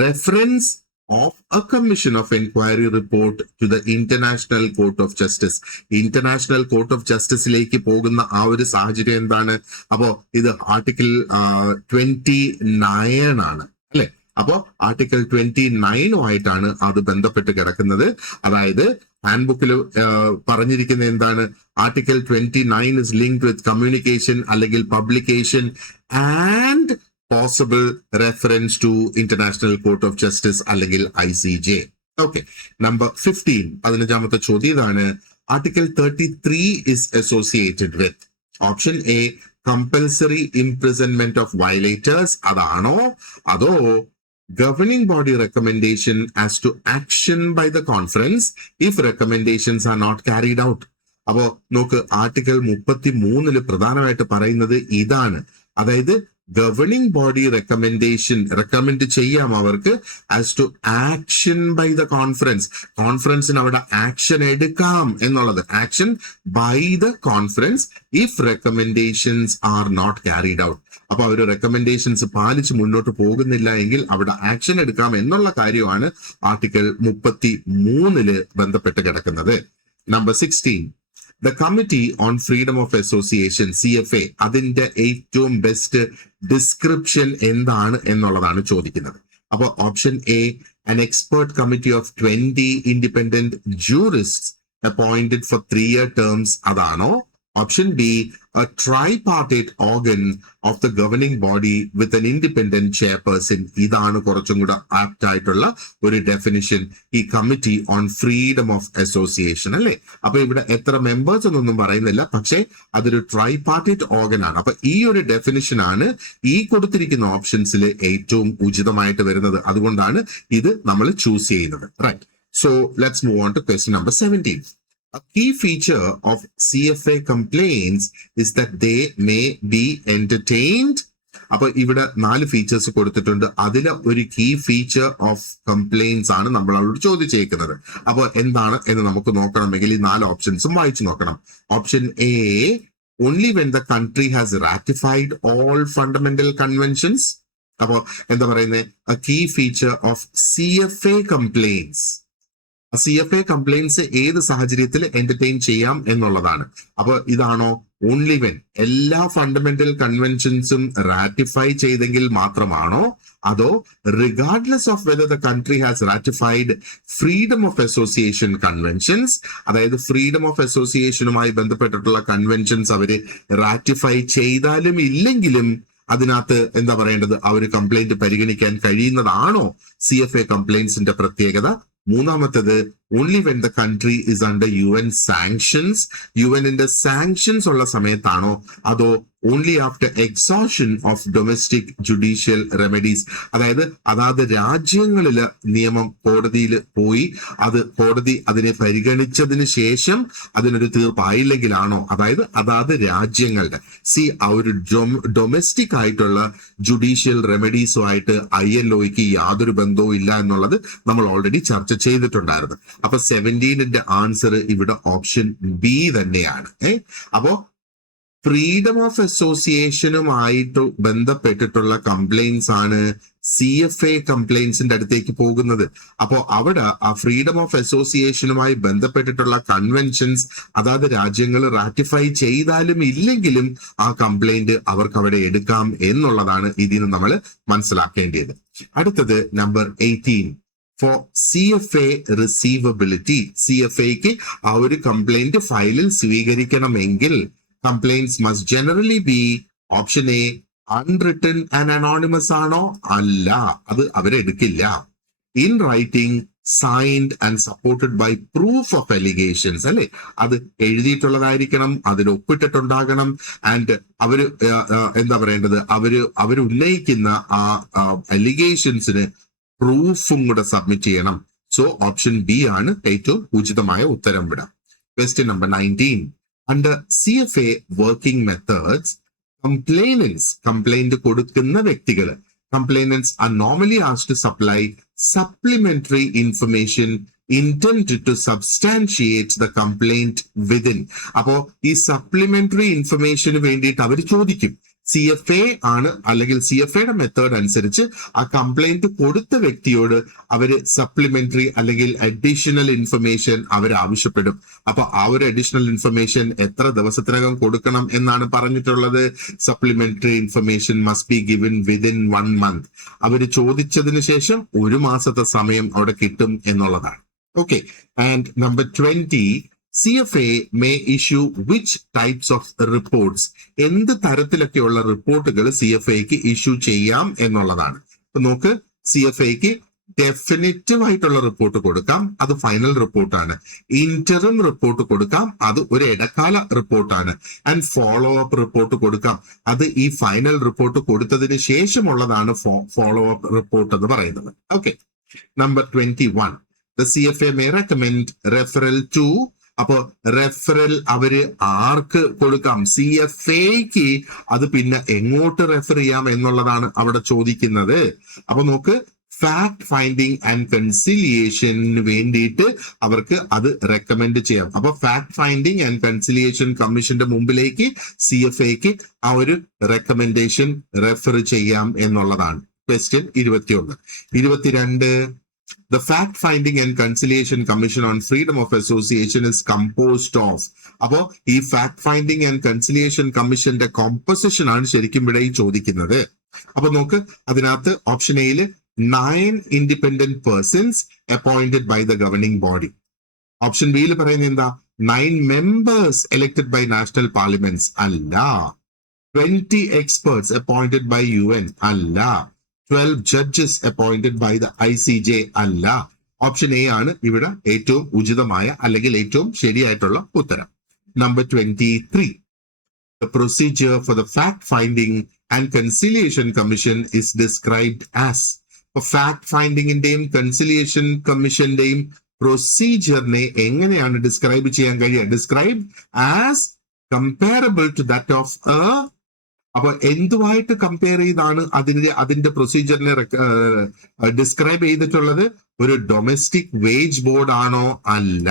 reference of a commission of inquiry report to the International Court of Justice? International court of ജസ്റ്റിസിലേക്ക് പോകുന്ന ആ ഒരു സാഹചര്യം എന്താണ്? അപ്പോ ഇത് ആർട്ടിക്കിൾ 29 ആണ് അല്ലെ. അപ്പോ ആർട്ടിക്കിൾ 29 അത് ബന്ധപ്പെട്ട് കിടക്കുന്നത്. അതായത് ഹാൻഡ് ബുക്കിൽ പറഞ്ഞിരിക്കുന്ന എന്താണ്? Article 29 is linked with communication അല്ലെങ്കിൽ publication and possible reference to international court of justice അല്ലെങ്കിൽ ICJ. ഓക്കെ. നമ്പർ 15, 15ാമത്തെ ചോദ്യം ഇതാണ്. Article 33 is associated with option A compulsory imprisonment of violators അതാണോ? അതോ governing body recommendation as to action by the conference if recommendations are not carried out? അപ്പോ നോക്ക്, article 33 പ്രധാനമായിട്ട് പറയുന്നത് ഇതാണ്. അതായത് ഗവർണിംഗ് ബോഡി റെക്കമെൻഡ് ചെയ്യാം അവർക്ക് as to action by the conference. കോൺഫറൻസിന് അവിടെ ആക്ഷൻ എടുക്കാം എന്നുള്ളത്. Action by the conference if recommendations are not carried out. അപ്പൊ അവർ റെക്കമെൻഡേഷൻസ് പാലിച്ച് മുന്നോട്ട് പോകുന്നില്ല എങ്കിൽ അവിടെ ആക്ഷൻ എടുക്കാം എന്നുള്ള കാര്യമാണ് ആർട്ടിക്കിൾ 33 ബന്ധപ്പെട്ട് കിടക്കുന്നത്. Number 16, the committee on freedom of association CFA അതിന്റെ ഏറ്റവും ബെസ്റ്റ് ഡിസ്ക്രിപ്ഷൻ എന്താണ് എന്നുള്ളതാണ് ചോദിക്കുന്നത്. അപ്പൊ option A an expert committee of 20 independent jurists appointed for 3-year terms അതാണോ? Option B a tripartite organ of the governing body with an independent chairperson. ഇതാണ് കുറച്ചും കൂടെ ആപ്റ്റ് ആയിട്ടുള്ള ഒരു ഡെഫിനിഷൻ. ഈ committee on freedom of association അല്ലെ. അപ്പൊ ഇവിടെ എത്ര മെമ്പേഴ്സ് എന്നൊന്നും പറയുന്നില്ല, പക്ഷെ അതൊരു ട്രൈപാർട്ടൈറ്റ് ഓർഗൻ ആണ്. അപ്പൊ ഈ ഒരു ഡെഫിനിഷൻ ആണ് ഈ കൊടുത്തിരിക്കുന്ന ഓപ്ഷൻസിൽ ഏറ്റവും ഉചിതമായിട്ട് വരുന്നത്. അതുകൊണ്ടാണ് ഇത് നമ്മൾ ചൂസ് ചെയ്യുന്നത്. Right. So let's move on to question number 17. A key feature of CFA complaints is that they may be entertained. അപ്പൊ ഇവിടെ 4 ഫീച്ചേഴ്സ് കൊടുത്തിട്ടുണ്ട്. അതിലെ ഒരു കീ ഫീച്ചർ ഓഫ് കംപ്ലൈൻസ് ആണ് നമ്മൾ അവരോട് ചോദിച്ചേക്കുന്നത്. അപ്പൊ എന്താണ് എന്ന് നമുക്ക് നോക്കണമെങ്കിൽ ഈ 4 ഓപ്ഷൻസും വായിച്ചു നോക്കണം. Option A, only when the country has ratified all fundamental conventions. അപ്പൊ എന്താ പറയുന്നത്? a key feature of CFA complaints. CFA complaints ഏത് സാഹചര്യത്തിൽ എന്റർടൈൻ ചെയ്യാം എന്നുള്ളതാണ്. അപ്പൊ ഇതാണോ? ഓൺലി വെൻ എല്ലാ ഫണ്ടമെന്റൽ കൺവെൻഷൻസും റാറ്റിഫൈ ചെയ്തെങ്കിൽ മാത്രമാണോ? അതോ regardless of whether the country has ratified freedom of association conventions, അതായത് ഫ്രീഡം ഓഫ് അസോസിയേഷനുമായി ബന്ധപ്പെട്ടിട്ടുള്ള കൺവെൻഷൻസ് അവര് റാറ്റിഫൈ ചെയ്താലും ഇല്ലെങ്കിലും അതിനകത്ത് എന്താ പറയേണ്ടത്? ആ ഒരു കംപ്ലൈന്റ് പരിഗണിക്കാൻ കഴിയുന്നതാണോ CFA കംപ്ലൈൻസിന്റെ പ്രത്യേകത? മൂന്നാമത്തേത്, only when the country is under UN sanctions. യുഎന്നിന്റെ സാങ്ഷൻസ് ഉള്ള സമയത്താണോ? അതോ only after exhaustion of domestic judicial remedies, അതായത് രാജ്യങ്ങളില് നിയമം കോടതിയിൽ പോയി കോടതി അതിനെ പരിഗണിച്ചതിന് ശേഷം അതിനൊരു തീർപ്പായില്ലെങ്കിലാണോ? അതായത് രാജ്യങ്ങളുടെ ആ ഒരു ഡൊമസ്റ്റിക് ആയിട്ടുള്ള ജുഡീഷ്യൽ റെമഡീസുമായിട്ട് ILOയ്ക്ക് യാതൊരു ബന്ധവും ഇല്ല എന്നുള്ളത് നമ്മൾ ഓൾറെഡി ചർച്ച ചെയ്തിട്ടുണ്ടായിരുന്നു. അപ്പൊ 17ന്റെ ആൻസർ ഇവിടെ ഓപ്ഷൻ ബി തന്നെയാണ്. അപ്പോ ഫ്രീഡം ഓഫ് അസോസിയേഷനുമായിട്ട് ബന്ധപ്പെട്ടിട്ടുള്ള കംപ്ലൈൻസ് ആണ് CFA കംപ്ലൈൻസിന്റെ അടുത്തേക്ക് പോകുന്നത്. അപ്പോ അവിടെ ആ ഫ്രീഡം ഓഫ് അസോസിയേഷനുമായി ബന്ധപ്പെട്ടിട്ടുള്ള കൺവെൻഷൻസ് അതാത് രാജ്യങ്ങൾ റാറ്റിഫൈ ചെയ്താലും ഇല്ലെങ്കിലും ആ കംപ്ലൈന്റ് അവർക്ക് അവിടെ എടുക്കാം എന്നുള്ളതാണ് ഇതിൽ നിന്ന് നമ്മൾ മനസ്സിലാക്കേണ്ടത്. അടുത്തത് നമ്പർ 18. ഫോർ CFA റിസീവബിലിറ്റി, CFAക്ക് ആ ഒരു കംപ്ലൈന്റ് ഫയലിൽ സ്വീകരിക്കണമെങ്കിൽ complaints must generally be option A unwritten and anonymous ആണോ? അല്ല, അത് അവരെടുക്കില്ല. In writing signed and supported by proof of allegations, അല്ലെ? അത് എഴുതിയിട്ടുള്ളതായിരിക്കണം, അതിൽ ഒപ്പിട്ടിട്ടുണ്ടാകണം, ആൻഡ് അവര് എന്താ പറയേണ്ടത്, അവര് ഉന്നയിക്കുന്ന ആ അലിഗേഷൻസിന് പ്രൂഫും കൂടെ സബ്മിറ്റ് ചെയ്യണം. സോ ഓപ്ഷൻ ബി ആണ് ഏറ്റവും ഉചിതമായ ഉത്തരം വിടാം. Question number 19. Under CFA working methods, complaint കൊടുക്കുന്ന വ്യക്തികള് are normally asked to supply supplementary information intended to substantiate the complaint within. അപ്പോ ഈ സപ്ലിമെന്ററി ഇൻഫർമേഷന് വേണ്ടിയിട്ട് അവർ ചോദിക്കും. CFA ആണ്, അല്ലെങ്കിൽ CFAയുടെ മെത്തേഡ് അനുസരിച്ച് ആ കംപ്ലൈന്റ് കൊടുത്ത വ്യക്തിയോട് അവര് സപ്ലിമെന്ററി അല്ലെങ്കിൽ അഡീഷണൽ ഇൻഫർമേഷൻ അവർ ആവശ്യപ്പെടും. അപ്പൊ ആ ഒരു അഡീഷണൽ ഇൻഫർമേഷൻ എത്ര ദിവസത്തിനകം കൊടുക്കണം എന്നാണ് പറഞ്ഞിട്ടുള്ളത്? Supplementary information must be given within 1 month. അവര് ചോദിച്ചതിന് ശേഷം 1 മാസത്തെ സമയം അവിടെ കിട്ടും എന്നുള്ളതാണ്. Okay. And number 20. CFA may issue which types of reports? എന്ത് തരത്തിലൊക്കെയുള്ള റിപ്പോർട്ടുകൾ CFAക്ക് ഇഷ്യൂ ചെയ്യാം എന്നുള്ളതാണ്. അപ്പൊ നോക്ക്, CFAക്ക് ഡെഫിനിറ്റീവ് ആയിട്ടുള്ള റിപ്പോർട്ട് കൊടുക്കാം, അത് ഫൈനൽ റിപ്പോർട്ടാണ്. ഇന്ററിം റിപ്പോർട്ട് കൊടുക്കാം, അത് ഒരു ഇടക്കാല റിപ്പോർട്ടാണ്. ആൻഡ് ഫോളോ അപ്പ് റിപ്പോർട്ട് കൊടുക്കാം, അത് ഈ ഫൈനൽ റിപ്പോർട്ട് കൊടുത്തതിന് ശേഷമുള്ളതാണ് ഫോളോ അപ്പ് റിപ്പോർട്ട് എന്ന് പറയുന്നത്. Okay. Number 21. The CFA may recommend referral to. അപ്പോ റെഫറൽ അവര് ആർക്ക് കൊടുക്കാം? CFAക്ക്. അത് പിന്നെ എങ്ങോട്ട് റെഫർ ചെയ്യാം എന്നുള്ളതാണ് അവിടെ ചോദിക്കുന്നത്. അപ്പൊ നോക്ക്, ഫാക്ട് ഫൈൻഡിങ് ആൻഡ് കൺസിലിയേഷന് വേണ്ടിയിട്ട് അവർക്ക് അത് റെക്കമെൻഡ് ചെയ്യാം. അപ്പൊ ഫാക്ട് ഫൈൻഡിങ് ആൻഡ് കൺസിലിയേഷൻ കമ്മീഷന്റെ മുമ്പിലേക്ക് CFAക്ക് ആ ഒരു റെക്കമെൻഡേഷൻ റെഫർ ചെയ്യാം എന്നുള്ളതാണ്. Question 21. 22. The Fact Finding and Conciliation Commission on Freedom of Association is composed of. അപ്പോ ഈ ഫാക്ട് ഫൈൻഡിങ് ആൻഡ് കൺസിലിയേഷൻ കമ്മീഷന്റെ കോമ്പോസിഷൻ ആണ് ശരിക്കും ഇവിടെ ചോദിക്കുന്നത്. അപ്പൊ നോക്ക്, അതിനകത്ത് ഓപ്ഷൻ എയില് 9 independent persons appointed by the governing body. Option ബിയിൽ പറയുന്നത് എന്താ? 9 members elected by national parliaments. അല്ല. 20 experts appointed by UN. അല്ല. 12 judges appointed by the ICJ. അല്ല. ഓപ്ഷൻ എ ആണ് ഇവിടെ ഏറ്റവും ഉചിതമായ അല്ലെങ്കിൽ ഏറ്റവും ശരിയായിട്ടുള്ള ഉത്തരം. Number 23. The procedure for the fact finding and conciliation commission is described as. Fact ഫൈൻഡിങ്ങിന്റെയും കൺസിലിയേഷൻ കമ്മീഷന്റെയും പ്രൊസീജിയറിനെ എങ്ങനെയാണ് ഡിസ്ക്രൈബ് ചെയ്യാൻ കഴിയുക? Describe as comparable to that of അപ്പൊ എന്തുമായിട്ട് കമ്പയർ ചെയ്താണ് അതിന്റെ പ്രൊസീജിയറിനെ ഡിസ്ക്രൈബ് ചെയ്തിട്ടുള്ളത്? ഒരു ഡൊമസ്റ്റിക് വേജ് ബോർഡ് ആണോ? അല്ല.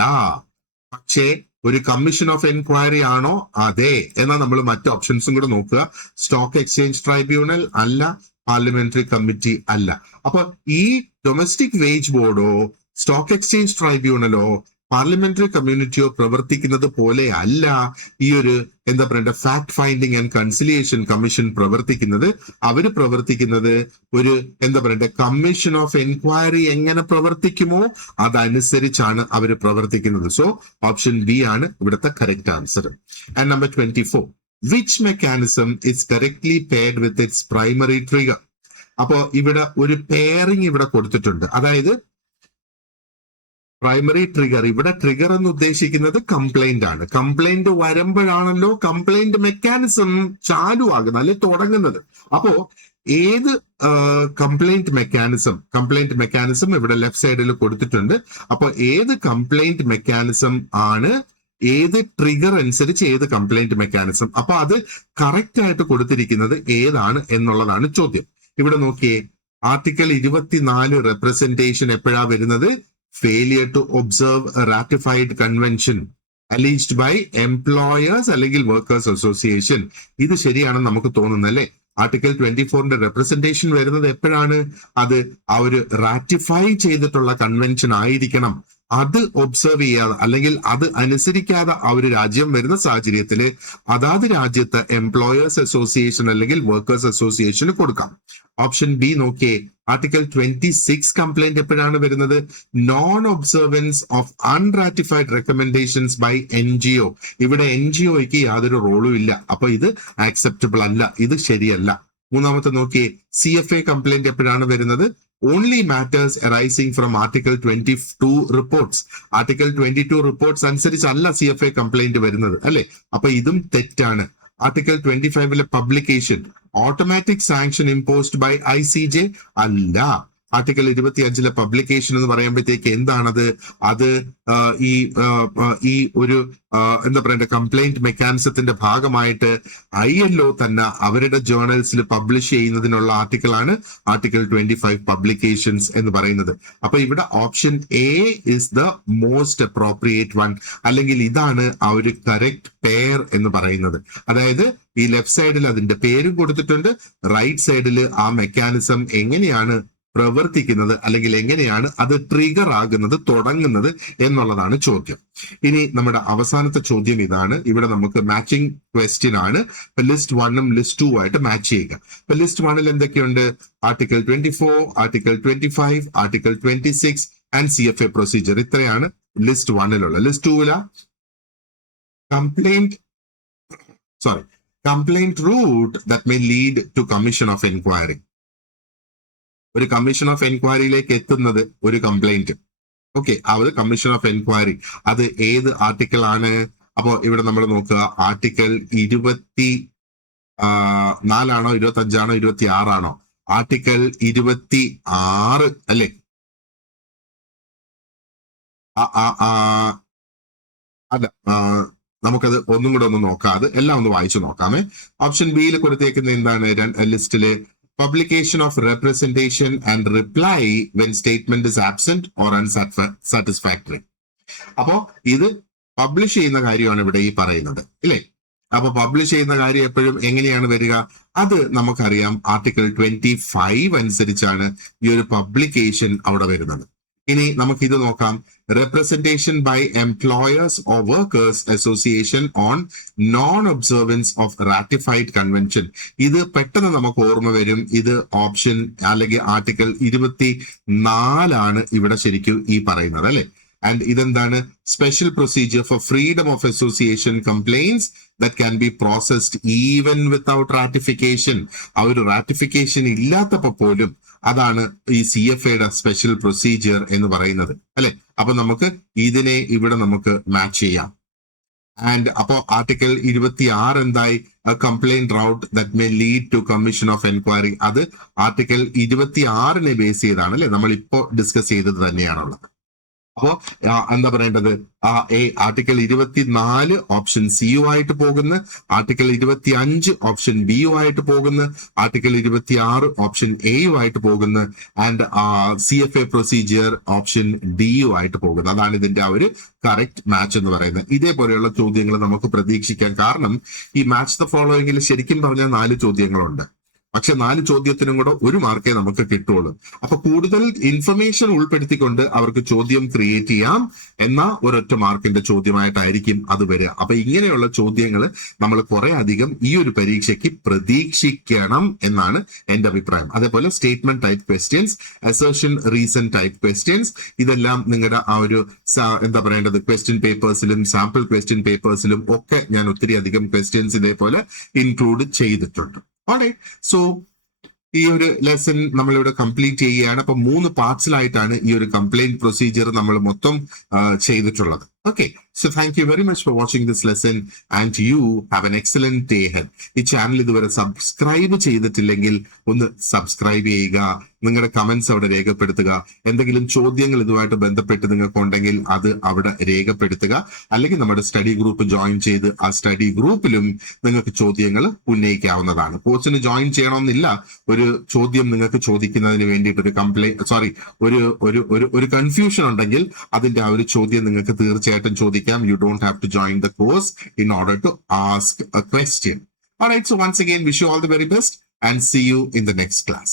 പക്ഷേ ഒരു കമ്മീഷൻ ഓഫ് എൻക്വയറി ആണോ? അതെ. എന്നാൽ നമ്മൾ മറ്റ് ഓപ്ഷൻസും കൂടെ നോക്കുക. സ്റ്റോക്ക് എക്സ്ചേഞ്ച് ട്രൈബ്യൂണൽ അല്ല, പാർലമെന്ററി കമ്മിറ്റി അല്ല. അപ്പൊ ഈ ഡൊമസ്റ്റിക് വേജ് ബോർഡോ സ്റ്റോക്ക് എക്സ്ചേഞ്ച് ട്രൈബ്യൂണലോ പാർലമെന്ററി കമ്മ്യൂണിറ്റിയോ പ്രവർത്തിക്കുന്നത് പോലെ അല്ല ഈ ഒരു എന്താ പറയണ്ട fact finding and conciliation commission പ്രവർത്തിക്കുന്നത്. അവര് പ്രവർത്തിക്കുന്നത് ഒരു എന്താ പറയണ്ട കമ്മീഷൻ ഓഫ് എൻക്വയറി എങ്ങനെ പ്രവർത്തിക്കുമോ അതനുസരിച്ചാണ് അവര് പ്രവർത്തിക്കുന്നത്. സോ ഓപ്ഷൻ ബി ആണ് ഇവിടുത്തെ correct answer. And number 24. Which mechanism is directly paired with its primary trigger? അപ്പോ ഇവിടെ ഒരു പെയറിംഗ് ഇവിടെ കൊടുത്തിട്ടുണ്ട്. അതായത് പ്രൈമറി ട്രിഗർ, ഇവിടെ ട്രിഗർ എന്ന് ഉദ്ദേശിക്കുന്നത് കംപ്ലൈന്റ് ആണ്. കംപ്ലൈന്റ് വരുമ്പോഴാണല്ലോ കംപ്ലൈന്റ് മെക്കാനിസം ചാലുവാകുന്നത് അല്ലെ തുടങ്ങുന്നത്. അപ്പോ ഏത് കംപ്ലൈന്റ് മെക്കാനിസം ഇവിടെ ലെഫ്റ്റ് സൈഡിൽ കൊടുത്തിട്ടുണ്ട്. അപ്പൊ ഏത് കംപ്ലൈന്റ് മെക്കാനിസം ആണ്, ഏത് ട്രിഗർ അനുസരിച്ച് ഏത് കംപ്ലൈന്റ് മെക്കാനിസം, അപ്പൊ അത് കറക്റ്റ് ആയിട്ട് കൊടുത്തിരിക്കുന്നത് ഏതാണ് എന്നുള്ളതാണ് ചോദ്യം. ഇവിടെ നോക്കിയേ, ആർട്ടിക്കിൾ 24 റെപ്രസെന്റേഷൻ എപ്പോഴാ വരുന്നത്? Failure to observe ratified convention alleged by employers അല്ലെങ്കിൽ വർക്കേഴ്സ് അസോസിയേഷൻ. ഇത് ശരിയാണെന്ന് നമുക്ക് തോന്നുന്നല്ലേ? ആർട്ടിക്കിൾ 24ന്റെ റെപ്രസെന്റേഷൻ വരുന്നത് എപ്പോഴാണ്? അത് ആ ഒരു റാറ്റിഫൈ ചെയ്തിട്ടുള്ള കൺവെൻഷൻ ആയിരിക്കണം. അത് ഒബ്സർവ് ചെയ്യാതെ അല്ലെങ്കിൽ അത് അനുസരിക്കാതെ ആ ഒരു രാജ്യം വരുന്ന സാഹചര്യത്തിൽ അതാത് രാജ്യത്ത് എംപ്ലോയേഴ്സ് അസോസിയേഷൻ അല്ലെങ്കിൽ വർക്കേഴ്സ് അസോസിയേഷന് കൊടുക്കാം. ഓപ്ഷൻ ബി നോക്കിയേ, ആർട്ടിക്കിൾ 26 കംപ്ലൈന്റ് എപ്പോഴാണ് വരുന്നത്? Non observance of unratified recommendations by NGO. ഇവിടെ NGOയ്ക്ക് യാതൊരു റോളും ഇല്ല. അപ്പൊ ഇത് ആക്സെപ്റ്റബിൾ അല്ല, ഇത് ശരിയല്ല. മൂന്നാമത്തെ നോക്കിയേ, CFA കംപ്ലൈന്റ് എപ്പോഴാണ് വരുന്നത്? only matters arising from Article 22 reports. Article 22 reports അനുസരിച്ചല്ല CFA കംപ്ലൈന്റ് വരുന്നത് അല്ലെ. അപ്പൊ ഇതും തെറ്റാണ്. Article 25 publication automatic sanction imposed by ICJ അല്ല. ആർട്ടിക്കിൾ 25 പബ്ലിക്കേഷൻ എന്ന് പറയുമ്പോഴത്തേക്ക് എന്താണത്? അത് ഈ ഒരു എന്താ പറയണ്ട കംപ്ലൈന്റ് മെക്കാനിസത്തിന്റെ ഭാഗമായിട്ട് ILO തന്നെ അവരുടെ ജേർണൽസിൽ പബ്ലിഷ് ചെയ്യുന്നതിനുള്ള ആർട്ടിക്കിളാണ് ആർട്ടിക്കിൾ 25 പബ്ലിക്കേഷൻസ് എന്ന് പറയുന്നത്. അപ്പൊ ഇവിടെ option A is the most appropriate one, അല്ലെങ്കിൽ ഇതാണ് ആ ഒരു കറക്റ്റ് പെയർ എന്ന് പറയുന്നത്. അതായത് ഈ ലെഫ്റ്റ് സൈഡിൽ അതിന്റെ പേരും കൊടുത്തിട്ടുണ്ട്, റൈറ്റ് സൈഡിൽ ആ മെക്കാനിസം എങ്ങനെയാണ് പ്രവർത്തിക്കുന്നത് അല്ലെങ്കിൽ എങ്ങനെയാണ് അത് ട്രിഗർ ആകുന്നത്, തുടങ്ങുന്നത് എന്നുള്ളതാണ് ചോദ്യം. ഇനി നമ്മുടെ അവസാനത്തെ ചോദ്യം ഇതാണ്. ഇവിടെ നമുക്ക് മാച്ചിങ് ക്വസ്റ്റ്യൻ ആണ്. ഇപ്പൊ ലിസ്റ്റ് 1 ലിസ്റ്റ് 2 ആയിട്ട് മാച്ച് ചെയ്യുക. ഇപ്പൊ ലിസ്റ്റ് 1 എന്തൊക്കെയുണ്ട്? Article 24, article 25, article 26 and CFA procedure. ഇത്രയാണ് list 1 list 2 complaint route that may lead to commission of enquiry. ഒരു കമ്മീഷൻ ഓഫ് എൻക്വയറിയിലേക്ക് എത്തുന്നത് ഒരു കംപ്ലൈന്റ്. ഓക്കെ, ആ ഒരു കമ്മീഷൻ ഓഫ് എൻക്വയറി അത് ഏത് ആർട്ടിക്കിൾ ആണ്? അപ്പോ ഇവിടെ നമ്മൾ നോക്കുക, ആർട്ടിക്കിൾ 24 25 26 ആർട്ടിക്കിൾ 26 അല്ലെ? അല്ല, നമുക്കത് ഒന്നും കൂടെ ഒന്ന് നോക്കാം. അത് എല്ലാം ഒന്ന് വായിച്ചു നോക്കാമേ. ഓപ്ഷൻ ബിയിൽ കൊടുത്തേക്കുന്ന എന്താണ്? ലിസ്റ്റില് publication of representation and reply when statement is absent or unsatisfactory. അപ്പോ ഇത് പബ്ലിഷ് ചെയ്യുന്ന കാര്യമാണ് ഇവിടെ ഈ പറയുന്നത് ഇല്ലേ? അപ്പൊ പബ്ലിഷ് ചെയ്യുന്ന കാര്യം എപ്പോഴും എങ്ങനെയാണ് വരിക? അത് നമുക്കറിയാം, ആർട്ടിക്കിൾ 25 അനുസരിച്ചാണ് ഈ ഒരു പബ്ലിക്കേഷൻ അവിടെ വരുന്നത്. ഇനി നമുക്ക് ഇത് നോക്കാം. representation by employers or workers association on non-observance of ratified convention. ഇത് പെട്ടെന്ന് നമുക്ക് ഓർമ്മ വരും. ഇത് ഓപ്ഷൻ അല്ലെങ്കിൽ ആർട്ടിക്കിൾ 24 ഇവിടെ ശരിക്കും ഈ പറയുന്നത് അല്ലെ. ആൻഡ് ഇതെന്താണ്? Special procedure for freedom of association complaints that can be processed even without ratification. ആ ഒരു റാറ്റിഫിക്കേഷൻ ഇല്ലാത്തപ്പോ പോലും അതാണ് ഈ CFAയുടെ സ്പെഷ്യൽ പ്രൊസീജിയർ എന്ന് പറയുന്നത് അല്ലെ. അപ്പൊ നമുക്ക് ഇതിനെ ഇവിടെ നമുക്ക് മാച്ച് ചെയ്യാം. ആൻഡ് അപ്പോ ആർട്ടിക്കിൾ 26 എന്തായി? Complaint route that may lead to commission of enquiry. അത് ആർട്ടിക്കിൾ 26 ബേസ് ചെയ്താണ് അല്ലെ, നമ്മൾ ഇപ്പോ ഡിസ്കസ് ചെയ്തത് തന്നെയാണുള്ളത്. അപ്പോ എന്താ പറയേണ്ടത്? ആർട്ടിക്കിൾ 24 ഓപ്ഷൻ സിയു ആയിട്ട് പോകുന്നു, ആർട്ടിക്കിൾ 25 ഓപ്ഷൻ ബിയു ആയിട്ട് പോകുന്നു, ആർട്ടിക്കിൾ 26 ഓപ്ഷൻ എയു ആയിട്ട് പോകുന്നു, and CFA procedure option Diu ആയിട്ട് പോകുന്നു. അതാണ് ഇതിന്റെ ആ ഒരു കറക്റ്റ് മാച്ച് എന്ന് പറയുന്നത്. ഇതേപോലെയുള്ള ചോദ്യങ്ങൾ നമുക്ക് പ്രതീക്ഷിക്കാം. കാരണം ഈ മാച്ച് ദ ഫോളോയിങ്ങിൽ ശരിക്കും പറഞ്ഞാൽ 4 ചോദ്യങ്ങളുണ്ട്. പക്ഷെ 4 ചോദ്യത്തിനും കൂടെ 1 മാർക്കേ നമുക്ക് കിട്ടുള്ളൂ. അപ്പൊ കൂടുതൽ ഇൻഫർമേഷൻ ഉൾപ്പെടുത്തിക്കൊണ്ട് അവർക്ക് ചോദ്യം ക്രിയേറ്റ് ചെയ്യാം എന്ന ഒരൊറ്റ മാർക്കിന്റെ ചോദ്യമായിട്ടായിരിക്കും അത് വരിക. അപ്പൊ ഇങ്ങനെയുള്ള ചോദ്യങ്ങൾ നമ്മൾ കുറെ അധികം ഈ ഒരു പരീക്ഷയ്ക്ക് പ്രതീക്ഷിക്കണം എന്നാണ് എന്റെ അഭിപ്രായം. അതേപോലെ statement type questions, assertion reason type questions, ഇതെല്ലാം നിങ്ങളുടെ ആ ഒരു എന്താ പറയേണ്ടത് ക്വസ്റ്റ്യൻ പേപ്പേഴ്സിലും സാമ്പിൾ ക്വസ്റ്റ്യൻ പേപ്പേഴ്സിലും ഒക്കെ ഞാൻ ഒത്തിരി അധികം ക്വസ്റ്റ്യൻസ് ഇതേപോലെ ഇൻക്ലൂഡ് ചെയ്തിട്ടുണ്ട്. സോ ഈ ഒരു ലെസൺ നമ്മളിവിടെ കംപ്ലീറ്റ് ചെയ്യുകയാണ്. അപ്പൊ 3 പാർട്സിലായിട്ടാണ് ഈ ഒരു കംപ്ലൈന്റ് പ്രൊസീജിയർ നമ്മൾ മൊത്തം ചെയ്തിട്ടുള്ളത്. Okay, so thank you very much for watching this lesson and you have an excellent day ahead. ഈ ചാനൽ ഇതുവരെ സബ്സ്ക്രൈബ് ചെയ്തിട്ടില്ലെങ്കിൽ ഒന്ന് സബ്സ്ക്രൈബ് ചെയ്യുക, നിങ്ങളുടെ കമന്റ്സ് അവിടെ രേഖപ്പെടുത്തുക. എന്തെങ്കിലും ചോദ്യങ്ങൾ ഇതുമായിട്ട് ബന്ധപ്പെട്ട് നിങ്ങൾക്ക് ഉണ്ടെങ്കിൽ അത് അവിടെ രേഖപ്പെടുത്തുക. അല്ലെങ്കിൽ നമ്മുടെ സ്റ്റഡി ഗ്രൂപ്പ് ജോയിൻ ചെയ്ത് ആ സ്റ്റഡി ഗ്രൂപ്പിലും നിങ്ങൾക്ക് ചോദ്യങ്ങൾ ഉന്നയിക്കാവുന്നതാണ്. കോഴ്സിന് ജോയിൻ ചെയ്യണമെന്നില്ല. ഒരു ചോദ്യം നിങ്ങൾക്ക് ചോദിക്കുന്നതിന് വേണ്ടിയിട്ട് ഒരു കൺഫ്യൂഷൻ ഉണ്ടെങ്കിൽ അതിന്റെ ആ ഒരു ചോദ്യം നിങ്ങൾക്ക് തീർച്ചയായിട്ടും ചോദിക്കാം. You don't have to join the course in order to ask a question. All right, so once again, wish you all the very best and see you in the next class.